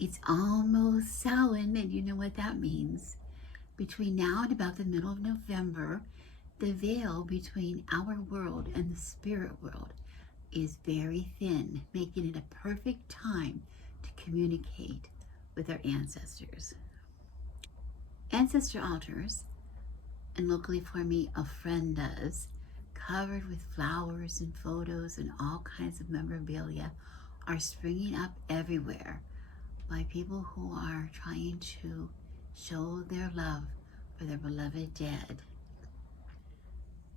It's almost Samhain, and you know what that means. Between now and about the middle of November, the veil between our world and the spirit world is very thin, making it a perfect time to communicate with our ancestors. Ancestor altars, and locally for me, ofrendas, covered with flowers and photos and all kinds of memorabilia, are springing up everywhere by people who are trying to show their love for their beloved dead.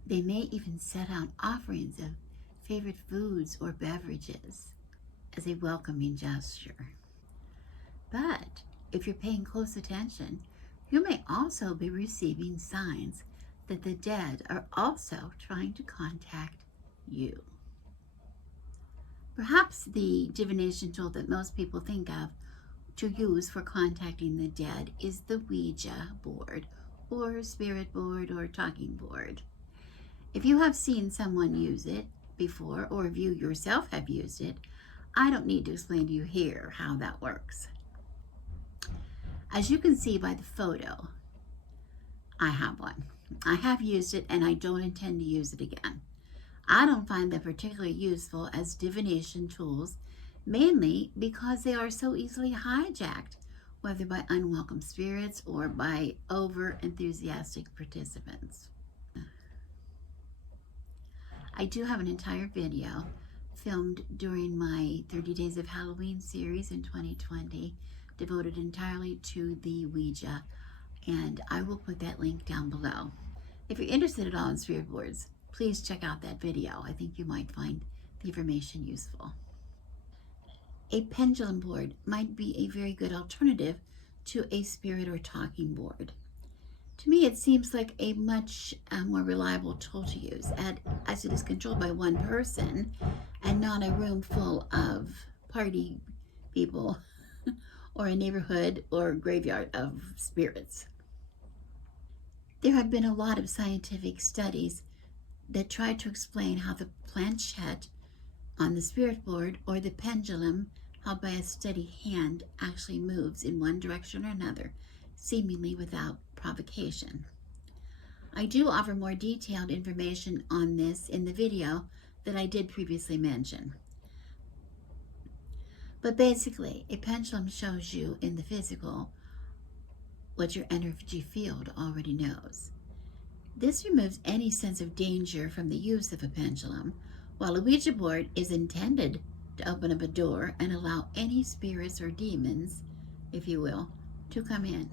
They may even set out offerings of favorite foods or beverages as a welcoming gesture. But if you're paying close attention, you may also be receiving signs that the dead are also trying to contact you. Perhaps the divination tool that most people think of to use for contacting the dead is the Ouija board or spirit board or talking board. If you have seen someone use it before, or if you yourself have used it, I don't need to explain to you here how that works. As you can see by the photo, I have one. I have used it and I don't intend to use it again. I don't find them particularly useful as divination tools, mainly because they are so easily hijacked, whether by unwelcome spirits or by over-enthusiastic participants. I do have an entire video filmed during my 30 Days of Halloween series in 2020, devoted entirely to the Ouija, and I will put that link down below. If you're interested at all in spirit boards, please check out that video. I think you might find the information useful. A pendulum board might be a very good alternative to a spirit or talking board. To me, it seems like a much more reliable tool to use, as it is controlled by one person and not a room full of party people or a neighborhood or graveyard of spirits. There have been a lot of scientific studies that try to explain how the planchette on the spirit board or the pendulum held by a steady hand actually moves in one direction or another, seemingly without provocation. I do offer more detailed information on this in the video that I did previously mention. But basically, a pendulum shows you in the physical what your energy field already knows. This removes any sense of danger from the use of a pendulum, while a Ouija board is intended to open up a door and allow any spirits or demons, if you will, to come in.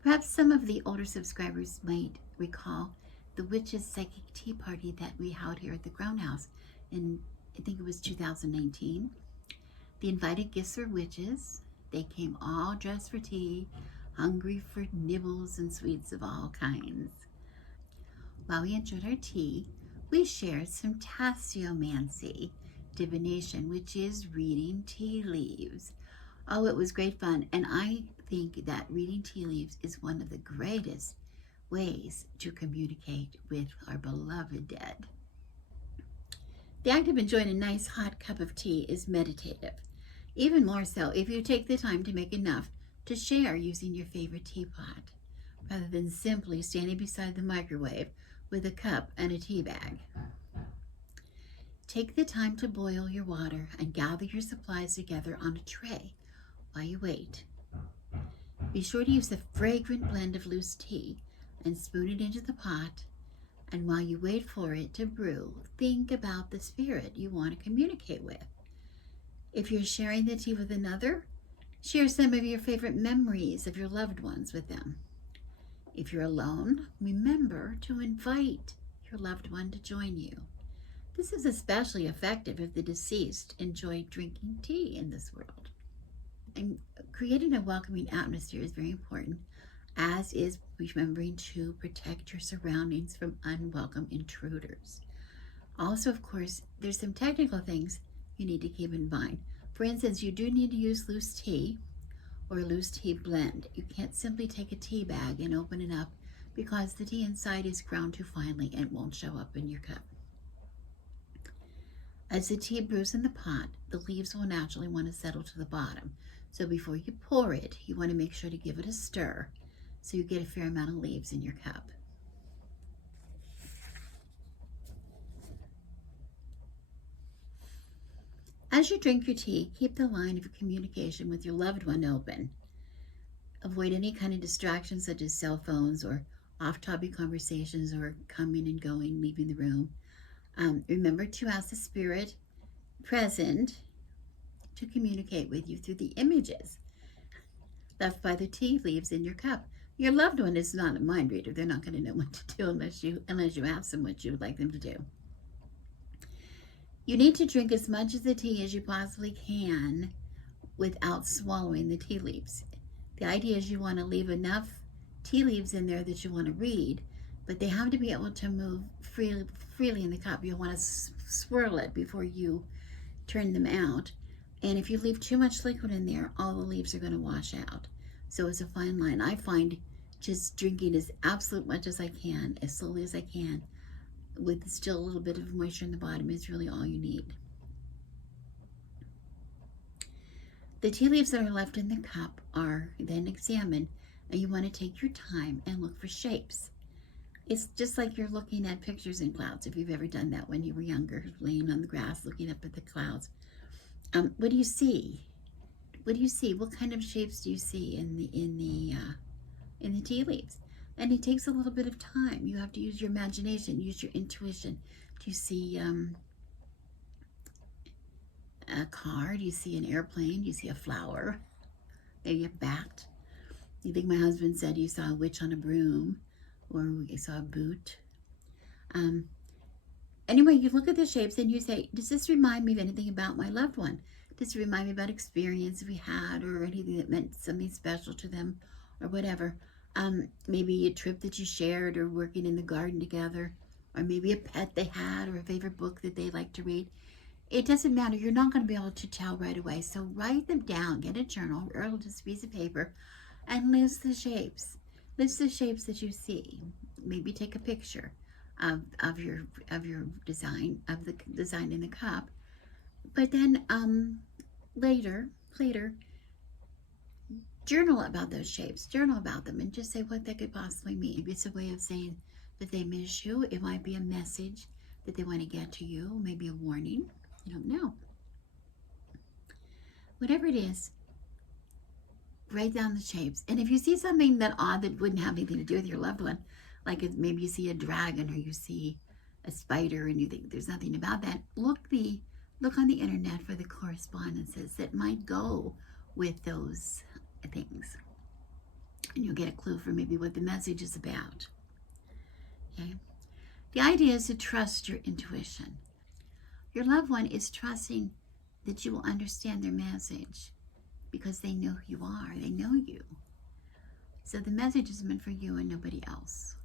Perhaps some of the older subscribers might recall the Witches Psychic Tea Party that we held here at the Ground House in, I think it was 2019. The invited guests were witches. They came all dressed for tea, hungry for nibbles and sweets of all kinds. While we enjoyed our tea, we shared some tasseomancy, divination, which is reading tea leaves. Oh, it was great fun, and I think that reading tea leaves is one of the greatest ways to communicate with our beloved dead. The act of enjoying a nice hot cup of tea is meditative, even more so if you take the time to make enough to share using your favorite teapot, rather than simply standing beside the microwave with a cup and a tea bag. Take the time to boil your water and gather your supplies together on a tray while you wait. Be sure to use the fragrant blend of loose tea and spoon it into the pot, and while you wait for it to brew, think about the spirit you want to communicate with. If you're sharing the tea with another, share some of your favorite memories of your loved ones with them. If you're alone, remember to invite your loved one to join you. This is especially effective if the deceased enjoyed drinking tea in this world. And creating a welcoming atmosphere is very important, as is remembering to protect your surroundings from unwelcome intruders. Also, of course, there's some technical things you need to keep in mind. For instance, you do need to use loose tea or a loose tea blend. You can't simply take a tea bag and open it up, because the tea inside is ground too finely and won't show up in your cup. As the tea brews in the pot, the leaves will naturally want to settle to the bottom. So before you pour it, you want to make sure to give it a stir so you get a fair amount of leaves in your cup. As you drink your tea, keep the line of communication with your loved one open. Avoid any kind of distractions such as cell phones or off-topic conversations or coming and going, leaving the room. Remember to ask the spirit present to communicate with you through the images left by the tea leaves in your cup. Your loved one is not a mind reader. They're not going to know what to do unless you ask them what you would like them to do. You need to drink as much of the tea as you possibly can without swallowing the tea leaves. The idea is you want to leave enough tea leaves in there that you want to read, but they have to be able to move freely in the cup. You'll want to swirl it before you turn them out. And if you leave too much liquid in there, all the leaves are going to wash out. So it's a fine line. I find just drinking as absolute much as I can, as slowly as I can, with still a little bit of moisture in the bottom is really all you need. The tea leaves that are left in the cup are then examined, and you want to take your time and look for shapes. It's just like you're looking at pictures in clouds, if you've ever done that when you were younger, laying on the grass looking up at the clouds. What do you see? What do you see? What kind of shapes do you see in the tea leaves? And it takes a little bit of time. You have to use your imagination, use your intuition. Do you see a car? Do you see an airplane? Do you see a flower? Maybe a bat? You think my husband said you saw a witch on a broom, or you saw a boot? Anyway, you look at the shapes and you say, does this remind me of anything about my loved one? Does it remind me about experience we had or anything that meant something special to them or whatever? Maybe a trip that you shared or working in the garden together, or maybe a pet they had or a favorite book that they like to read. It doesn't matter. You're not going to be able to tell right away. So write them down, get a journal or just a piece of paper and list the shapes. List the shapes that you see. Maybe take a picture of your design, of the design in the cup. But then later journal about those shapes, journal about them, and just say what that could possibly mean. Maybe it's a way of saying that they miss you. It might be a message that they want to get to you, maybe a warning. You don't know. Whatever it is, write down the shapes. And if you see something that odd that wouldn't have anything to do with your loved one, like maybe you see a dragon or you see a spider and you think there's nothing about that, look on the internet for the correspondences that might go with those things. And you'll get a clue for maybe what the message is about. Okay? The idea is to trust your intuition. Your loved one is trusting that you will understand their message because they know who you are. They know you. So the message is meant for you and nobody else.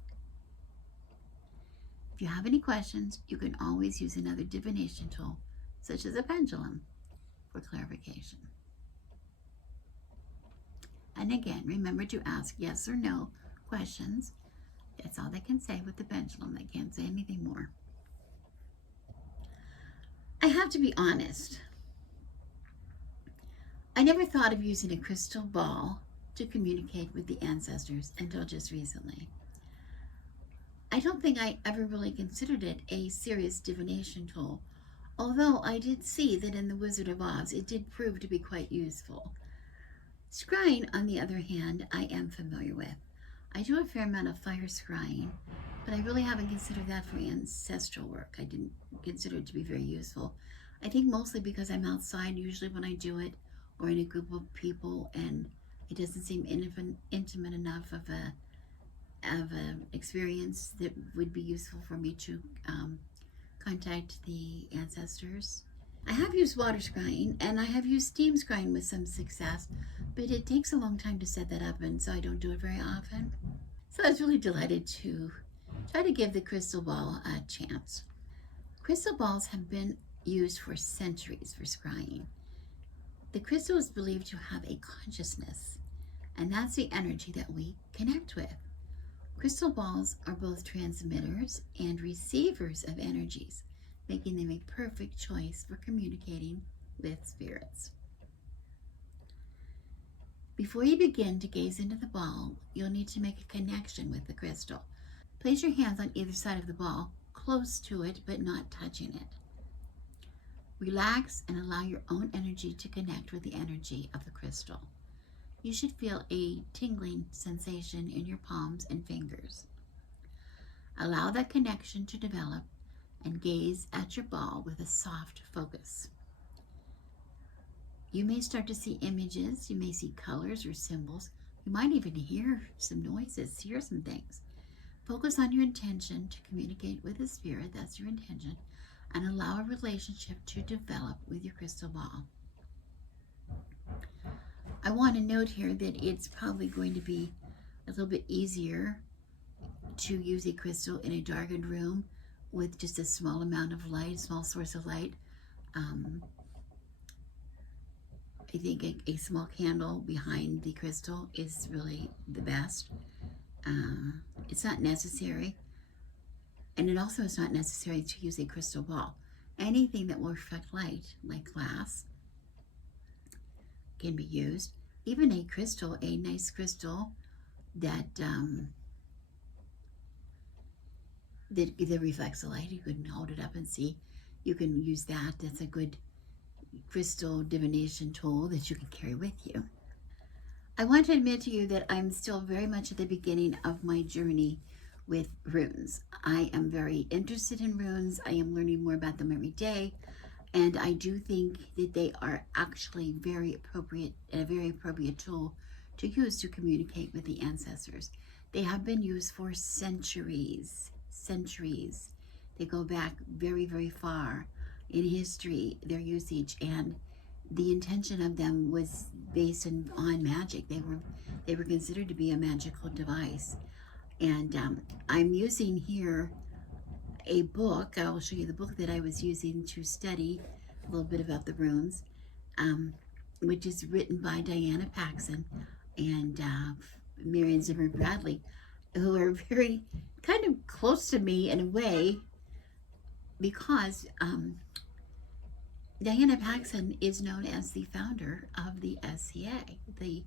If you have any questions, you can always use another divination tool, such as a pendulum, for clarification. And again, remember to ask yes or no questions. That's all they can say with the pendulum. They can't say anything more. I have to be honest. I never thought of using a crystal ball to communicate with the ancestors until just recently. I don't think I ever really considered it a serious divination tool, although I did see that in The Wizard of Oz it did prove to be quite useful. Scrying, on the other hand, I am familiar with. I do a fair amount of fire scrying, but I really haven't considered that for ancestral work. I didn't consider it to be very useful. I think mostly because I'm outside usually when I do it, or in a group of people, and it doesn't seem intimate enough of a experience that would be useful for me to contact the ancestors. I have used water scrying and I have used steam scrying with some success, but it takes a long time to set that up, and so I don't do it very often. So I was really delighted to try to give the crystal ball a chance. Crystal balls have been used for centuries for scrying. The crystal is believed to have a consciousness, and that's the energy that we connect with. Crystal balls are both transmitters and receivers of energies, making them a perfect choice for communicating with spirits. Before you begin to gaze into the ball, you'll need to make a connection with the crystal. Place your hands on either side of the ball, close to it but not touching it. Relax and allow your own energy to connect with the energy of the crystal. You should feel a tingling sensation in your palms and fingers. Allow that connection to develop and gaze at your ball with a soft focus. You may start to see images, you may see colors or symbols, you might even hear some noises, hear some things. Focus on your intention to communicate with the spirit, that's your intention, and allow a relationship to develop with your crystal ball. I want to note here that it's probably going to be a little bit easier to use a crystal in a darkened room with just a small amount of light, small source of light. I think a small candle behind the crystal is really the best. It's not necessary, and it also is not necessary to use a crystal ball. Anything that will reflect light, like glass, can be used. Even a crystal, a nice crystal that that reflects the light, you can hold it up and see. You can use that. That's a good crystal divination tool that you can carry with you. I want to admit to you that I'm still very much at the beginning of my journey with runes. I am very interested in runes. I am learning more about them every day, and I do think that they are actually very appropriate and a very appropriate tool to use to communicate with the ancestors. They have been used for centuries. They go back very, very far in history, their usage, and the intention of them was based on magic. They were considered to be a magical device. And I'm using here a book. I will show you the book that I was using to study a little bit about the runes, which is written by Diana Paxson and Marion Zimmer Bradley, who are very kind of close to me in a way, because Diana Paxson is known as the founder of the SCA, the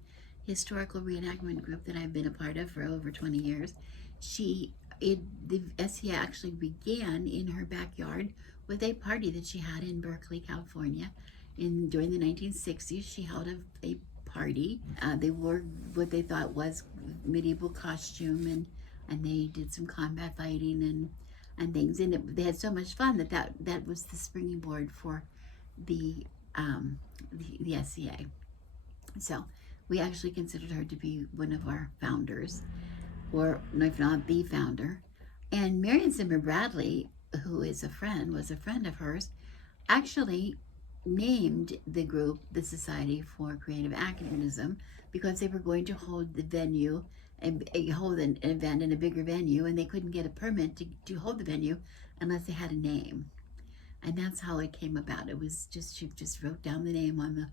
historical reenactment group that I've been a part of for over 20 years. The SCA actually began in her backyard with a party that she had in Berkeley, California. During the 1960s, she held a party. They wore what they thought was medieval costume, and they did some combat fighting and things, and they had so much fun that was the springing board for the SCA. So we actually considered her to be one of our founders, or if not the founder. And Marion Zimmer Bradley, who was a friend of hers, actually named the group the Society for Creative Activism because they were going to hold the venue and hold an event in a bigger venue, and they couldn't get a permit to hold the venue unless they had a name. And that's how it came about. It was just, she just wrote down the name on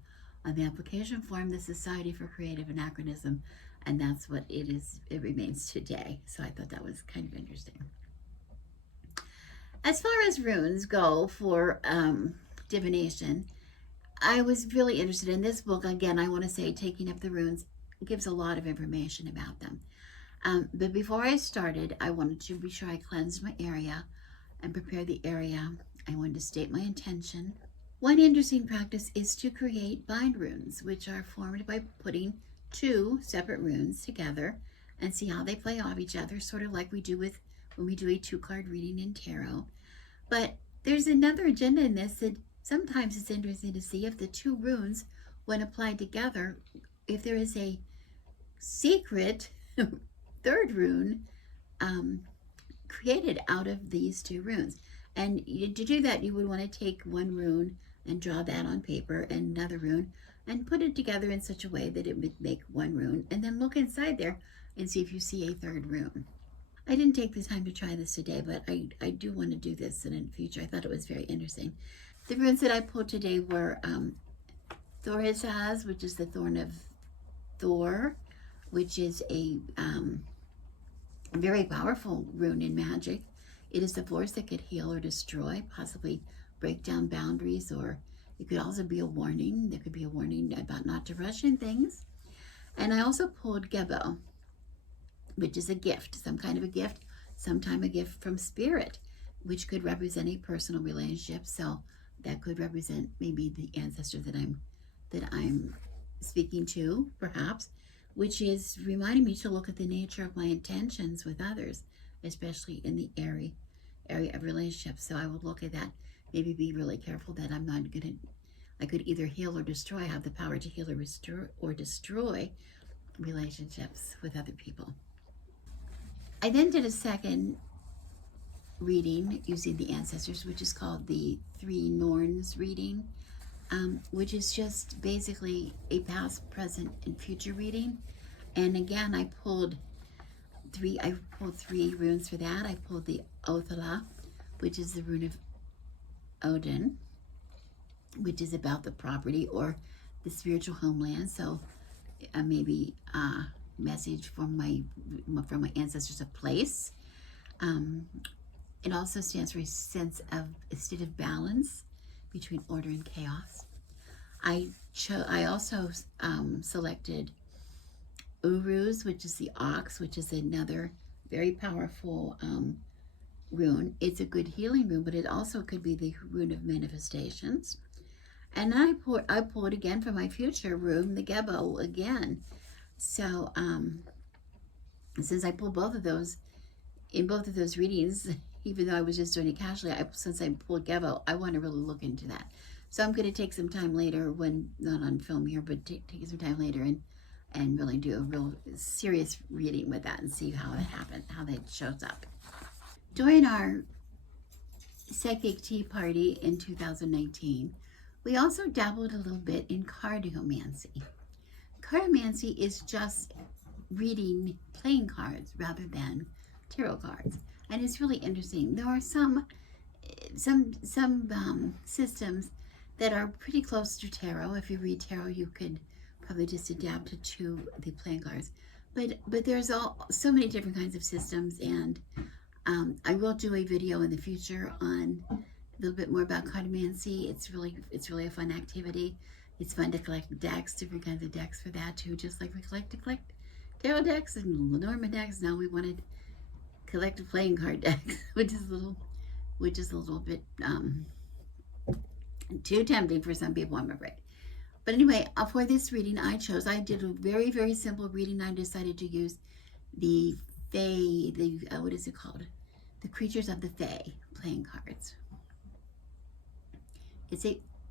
the application form, the Society for Creative Anachronism, and that's what it is. It remains today. So I thought that was kind of interesting. As far as runes go for divination, I was really interested in this book. Again, I want to say Taking Up the Runes gives a lot of information about them. But before I started, I wanted to be sure I cleansed my area and prepare the area. I wanted to state my intention. One interesting practice is to create bind runes, which are formed by putting two separate runes together and see how they play off each other, sort of like we do when we do a 2-card reading in tarot. But there's another agenda in this, that sometimes it's interesting to see if the two runes, when applied together, if there is a secret third rune created out of these two runes. And to do that, you would want to take one rune and draw that on paper, and another rune, and put it together in such a way that it would make one rune, and then look inside there and see if you see a third rune. I didn't take the time to try this today, but I do want to do this in the future. I thought it was very interesting. The runes that I pulled today were Thorisaz, which is the Thorn of Thor, which is a very powerful rune in magic. It is the force that could heal or destroy, possibly break down boundaries, or it could also be a warning. There could be a warning about not to rush in things. And I also pulled Gebo, which is a gift, some kind of a gift, sometime a gift from spirit, which could represent a personal relationship. So that could represent maybe the ancestor that I'm speaking to, perhaps, which is reminding me to look at the nature of my intentions with others, especially in the area of relationships. So I will look at that, maybe be really careful that I'm not gonna, I could either heal or destroy, I have the power to heal or destroy relationships with other people. I then did a second reading using the ancestors, which is called the Three Norns reading, which is just basically a past, present, and future reading. And again, I pulled three runes for that. I pulled the Othala, which is the rune of Odin, which is about the property or the spiritual homeland. So maybe a message from my ancestors of place. It also stands for a sense of a state of balance between order and chaos. I also selected Uruz, which is the ox, which is another very powerful rune. It's a good healing rune, but it also could be the rune of manifestations. And I pulled again for my future rune, the Gebo again. So since I pulled both of those in both of those readings, even though I was just doing it casually, since I pulled Gebo, I want to really look into that. So I'm going to take some time later, when not on film here, but take some time later and really do a real serious reading with that and see how that happens, how that shows up. During our psychic tea party in 2019, we also dabbled a little bit in cardiomancy. Cardiomancy is just reading playing cards rather than tarot cards, and it's really interesting. There are some systems that are pretty close to tarot. If you read tarot, you could probably just adapt it to the playing cards. But there's so many different kinds of systems, and I will do a video in the future on a little bit more about cardiomancy. It's really a fun activity. It's fun to collect decks, different kinds of decks for that too. Just like we collect tarot decks and Lenormand decks. Now we wanted collective playing card decks, which is a little bit too tempting for some people, I'm afraid. But anyway, for this reading, I did a very, very simple reading. I decided to use the Fae, what is it called? The Creatures of the Fae playing cards.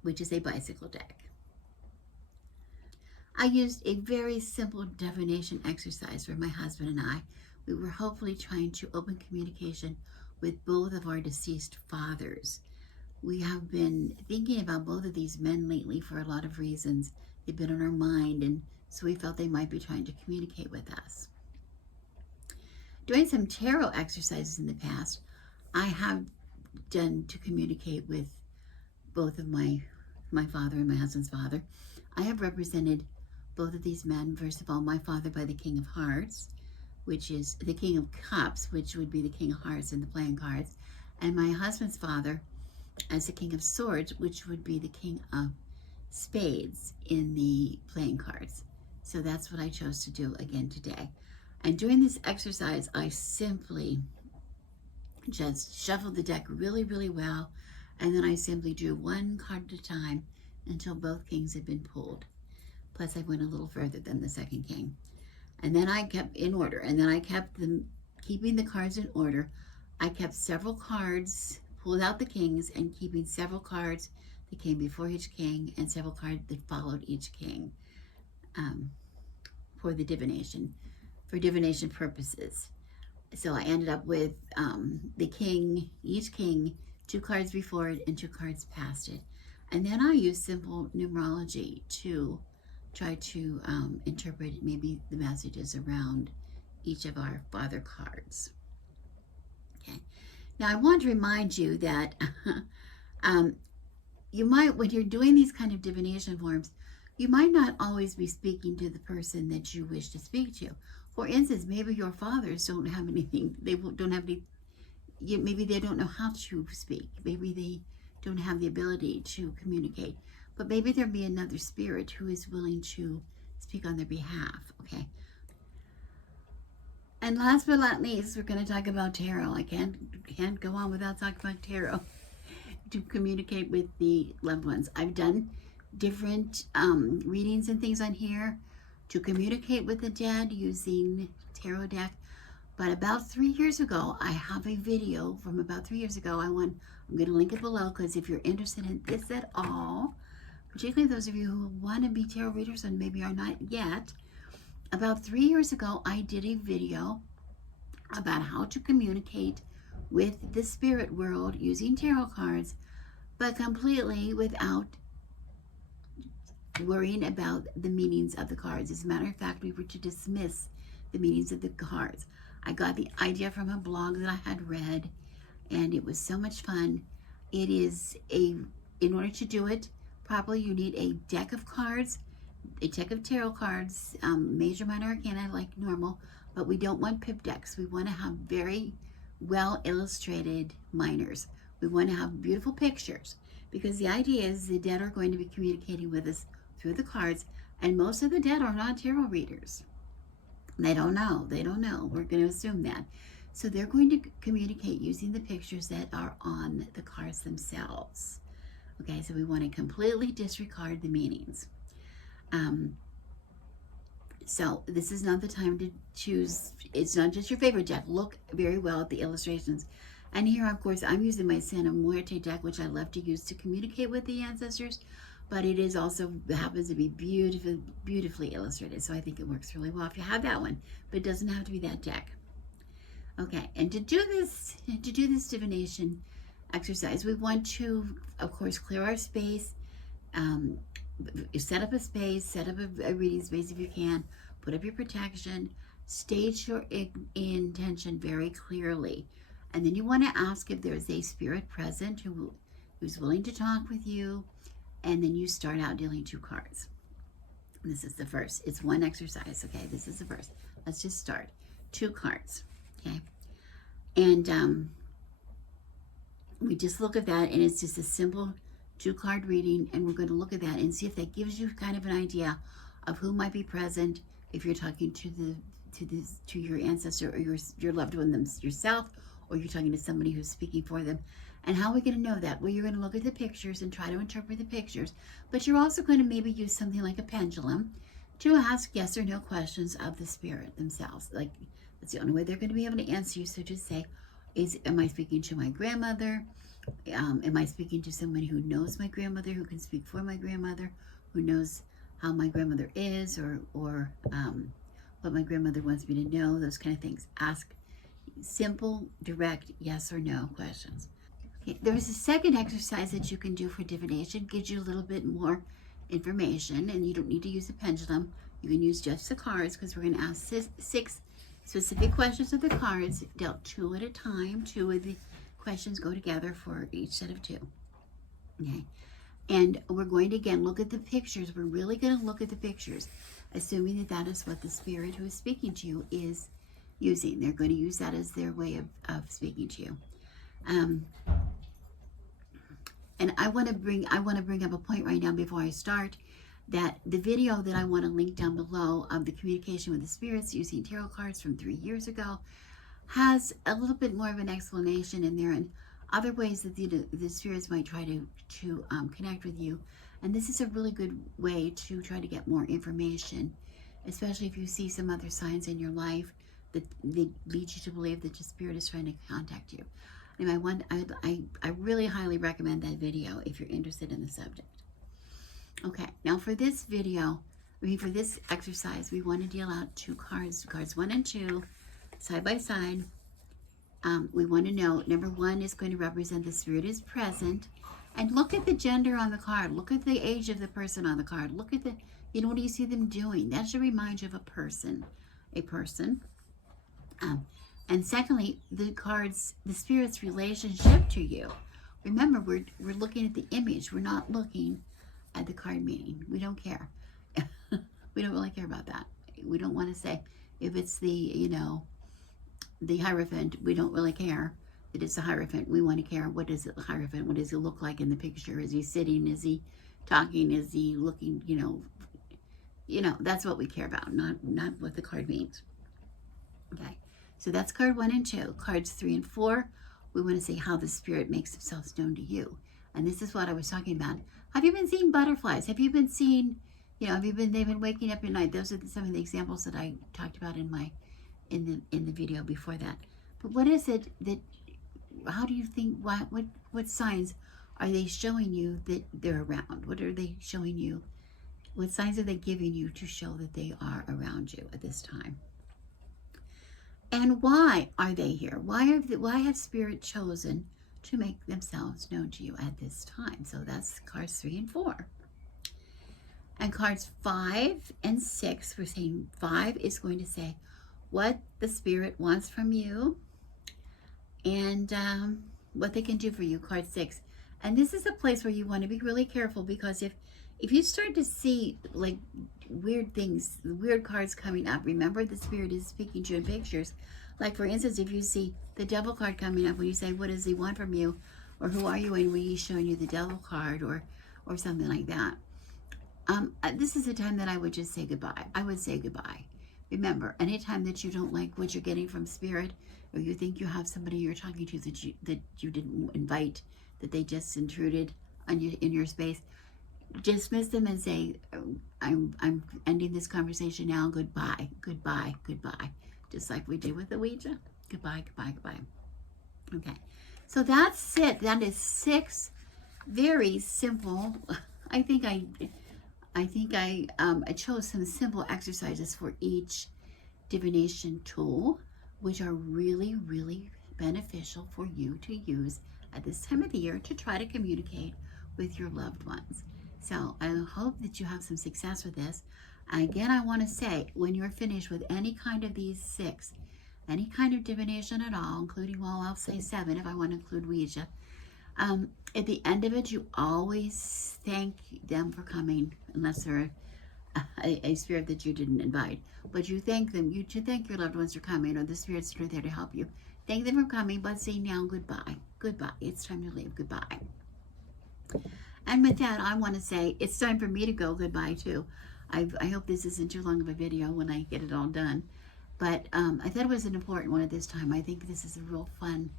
Which is a bicycle deck. I used a very simple divination exercise for my husband and I. We were hopefully trying to open communication with both of our deceased fathers. We have been thinking about both of these men lately for a lot of reasons. They've been on our mind, and so we felt they might be trying to communicate with us. Doing some tarot exercises in the past, I have done to communicate with both of my father and my husband's father. I have represented both of these men. First of all, my father by the King of Hearts, which is the King of Cups, which would be the King of Hearts in the playing cards, and my husband's father as the King of Swords, which would be the King of Spades in the playing cards. So that's what I chose to do again today. And during this exercise, I simply just shuffled the deck really, really well, and then I simply drew one card at a time until both kings had been pulled. Plus, I went a little further than the second king. And then I kept in order, and then I kept keeping the cards in order. I kept several cards, pulled out the kings, and keeping several cards that came before each king and several cards that followed each king for the divination, for divination purposes. So I ended up with each king, 2 cards before it and 2 cards past it. And then I used simple numerology to try to interpret maybe the messages around each of our father cards. Okay. Now I want to remind you that you might, when you're doing these kind of divination forms, you might not always be speaking to the person that you wish to speak to. For instance, maybe your fathers don't have anything, maybe they don't know how to speak. Maybe they don't have the ability to communicate. But maybe there be another spirit who is willing to speak on their behalf, okay? And last but not least, we're going to talk about tarot. I can't go on without talking about tarot to communicate with the loved ones. I've done different readings and things on here to communicate with the dead using tarot deck. But about 3 years ago, I have a video from about 3 years ago. I'm going to link it below, because if you're interested in this at all, particularly those of you who want to be tarot readers and maybe are not yet, about 3 years ago, I did a video about how to communicate with the spirit world using tarot cards, but completely without worrying about the meanings of the cards. As a matter of fact, we were to dismiss the meanings of the cards. I got the idea from a blog that I had read, and it was so much fun. It is in order to do it properly, you need a deck of cards, a deck of tarot cards, major, minor arcana like normal, but we don't want pip decks. We want to have very well illustrated minors. We want to have beautiful pictures, because the idea is the dead are going to be communicating with us through the cards, and most of the dead are not tarot readers. They don't know. We're going to assume that. So they're going to communicate using the pictures that are on the cards themselves. Okay, so we want to completely disregard the meanings. So this is not the time to choose. It's not just your favorite deck. Look very well at the illustrations. And here, of course, I'm using my Muerte deck, which I love to use to communicate with the ancestors. But it is also happens to be beautifully illustrated. So I think it works really well if you have that one. But it doesn't have to be that deck. Okay, and to do this divination exercise, we want to, of course, clear our space. Set up a space, set up a reading space if you can, put up your protection, state your intention very clearly. And then you want to ask if there's a spirit present who's willing to talk with you. And then you start out dealing 2 cards. This is the first. It's one exercise, okay? This is the first. Let's just start. 2 cards, okay? And we just look at that, and it's just a simple 2-card reading, and we're going to look at that and see if that gives you kind of an idea of who might be present if you're talking to your ancestor or your loved one yourself, or you're talking to somebody who's speaking for them. And how are we going to know that? Well, you're going to look at the pictures and try to interpret the pictures, but you're also going to maybe use something like a pendulum to ask yes or no questions of the spirit themselves. Like, that's the only way they're going to be able to answer you. So just say, am I speaking to my grandmother? Am I speaking to someone who knows my grandmother, who can speak for my grandmother, who knows how my grandmother is, or what my grandmother wants me to know, those kind of things. Ask simple, direct, yes or no questions. Okay, there's a second exercise that you can do for divination. Gives you a little bit more information, and you don't need to use a pendulum. You can use just the cards, because we're going to ask 6 specific questions of the cards, dealt 2 at a time. 2 of the questions go together for each set of 2. Okay, and we're going to again look at the pictures. We're really going to look at the pictures, assuming that that is what the spirit who is speaking to you is using. They're going to use that as their way of speaking to you. And I want to bring up a point right now before I start, that the video that I want to link down below of the communication with the spirits using tarot cards from 3 years ago has a little bit more of an explanation in there, and other ways that the spirits might try to connect with you. And this is a really good way to try to get more information, especially if you see some other signs in your life that lead you to believe that your spirit is trying to contact you. Anyway, I really highly recommend that video if you're interested in the subject. Okay, now for this video, for this exercise, we want to deal out 2 cards, cards 1 and 2, side by side. We want to know, number 1 is going to represent the spirit is present. And look at the gender on the card. Look at the age of the person on the card. Look at what do you see them doing? That should remind you of a person. And secondly, the spirit's relationship to you. Remember, we're looking at the image. We're not looking at the card meaning. We don't care. We don't really care about that. We don't want to say if it's the Hierophant. We don't really care that it's a Hierophant. We want to care, what is it, the Hierophant? What does he look like in the picture? Is he sitting? Is he talking? Is he looking? that's what we care about, not what the card means. Okay, so that's card 1 and 2. Cards 3 and 4, we want to see how the spirit makes themselves known to you. And this is what I was talking about. Have you been seeing butterflies? Have you been seeing, they've been waking up at night? Those are some of the examples that I talked about in the video before that. But what is it that, how do you think, what signs are they showing you that they're around? What are they showing you? What signs are they giving you to show that they are around you at this time? And why are they here? Why have spirit chosen to make themselves known to you at this time? So that's cards 3 and 4. And cards 5 and 6, we're saying 5 is going to say what the spirit wants from you and what they can do for you, card 6. And this is a place where you want to be really careful, because if you start to see like weird things, weird cards coming up, remember the spirit is speaking to you in pictures. Like for instance, if you see the devil card coming up, when you say, what does he want from you? Or who are you? And when he's showing you the devil card or something like that. This is a time that I would just say goodbye. I would say goodbye. Remember, anytime that you don't like what you're getting from spirit, or you think you have somebody you're talking to that you didn't invite, that they just intruded on in your space, dismiss them and say, I'm ending this conversation now. Goodbye, goodbye, goodbye. Just like we did with the Ouija. Goodbye, goodbye, goodbye. Okay, so that's it. That is 6 very simple. I think I chose some simple exercises for each divination tool, which are really, really beneficial for you to use at this time of the year to try to communicate with your loved ones. So I hope that you have some success with this. Again, I want to say, when you're finished with any kind of these 6, any kind of divination at all, including, well, I'll say 7 if I want to include Ouija, at the end of it, you always thank them for coming, unless they're a spirit that you didn't invite. But you thank them. You thank your loved ones for coming, or the spirits that are there to help you. Thank them for coming, but say now goodbye. Goodbye. It's time to leave. Goodbye. And with that, I want to say it's time for me to go goodbye too. I hope this isn't too long of a video when I get it all done. But I thought it was an important one at this time. I think this is a real fun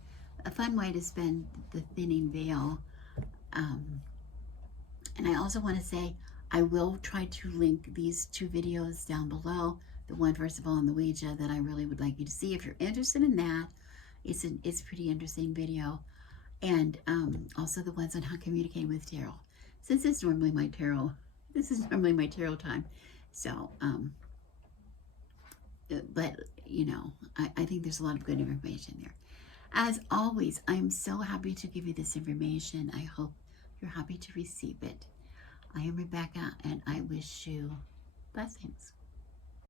way to spend the thinning veil. And I also want to say, I will try to link these 2 videos down below. The one, first of all, on the Ouija that I really would like you to see. If you're interested in that, it's a pretty interesting video. And also the ones on how communicating with tarot. Since this is normally my tarot time. So, but, I think there's a lot of good information there. As always, I'm so happy to give you this information. I hope you're happy to receive it. I am Rebecca, and I wish you blessings.